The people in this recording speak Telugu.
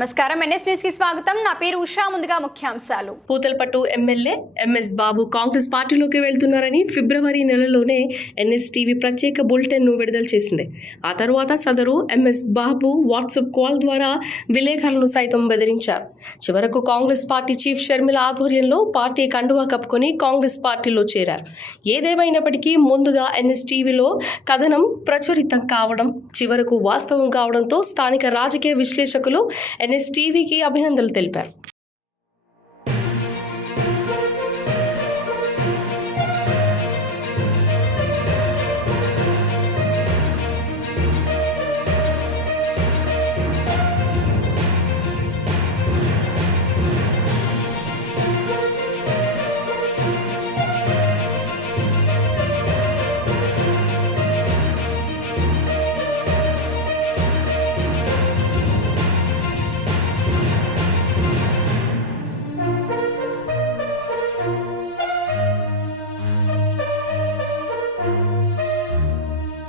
నమస్కారం. ఎన్ఎస్ న్యూస్కి స్వాగతం. నా పేరు ఉషా. ముందుగా ముఖ్యాంశాలు. పూతలపట్టు ఎమ్మెల్యే ఎంఎస్ బాబు కాంగ్రెస్ పార్టీలోకి వెళ్తున్నారని ఫిబ్రవరి నెలలోనే ఎన్ఎస్టీవీ ప్రత్యేక బులెటిన్ను విడుదల చేసింది. ఆ తర్వాత సదరు ఎంఎస్ బాబు వాట్సాప్ కాల్ ద్వారా విలేకరులను సైతం బెదిరించారు. చివరకు కాంగ్రెస్ పార్టీ చీఫ్ షర్మిల ఆధ్వర్యంలో పార్టీ కండువా కప్పుకొని కాంగ్రెస్ పార్టీలో చేరారు. ఏదేమైనప్పటికీ ముందుగా ఎన్ఎస్టీవీలో కథనం ప్రచురితం కావడం చివరకు వాస్తవం కావడంతో స్థానిక రాజకీయ విశ్లేషకులు ఎన్ఎస్టీవీకి అభినందనలు తెలిపారు